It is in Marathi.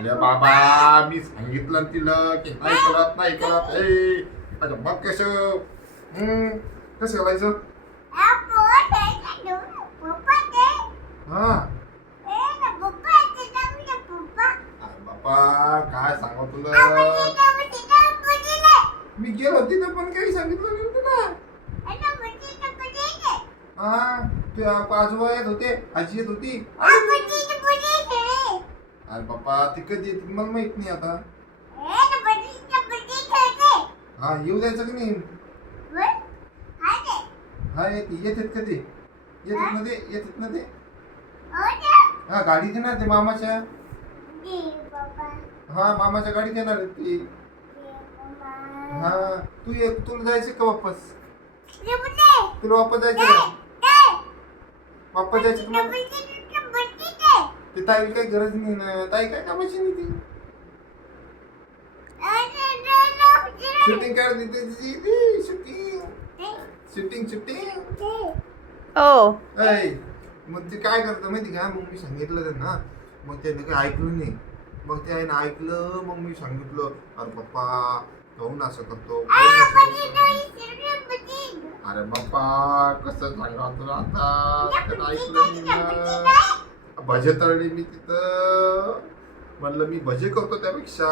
अरे बाबा मी सांगितलं ना तिला की नाही करत ए आता बघ कसं कसं करायचं हा बापा काय सांगू तुला मी गेलो तिथं पण काही सांगितलं नाही तुला हा तुझ्या आजोबा येत होते आजी येत होती अरे बाप्पा ती कधी येते मला माहित नाही आता हा येऊ द्यायचं की नाही हा येतात कधी येतात ना ते हा गाडीत येणार ते मामाच्या हा मामाच्या गाडीत येणार आहे ती हा तुला जायचं का वापस तुला वापस जायचं का वापस जायचं तुम्हाला ते ताईला काही गरज नाही ना ताई काय कामाची नाही ती शूटिंग काढ देते शूटिंग ओ मग ते काय करतं माहिती का मग मी सांगितलं त्यांना मग त्याने काही ऐकलं नाही मग ते आहे ऐकलं मग मी सांगितलं अरे पप्पा काहून असं करतो अरे बाप्पा कसं सांगा तुला आता ऐकलं नाही भजे तळली मी तिथं म्हणलं मी भजे करतो त्यापेक्षा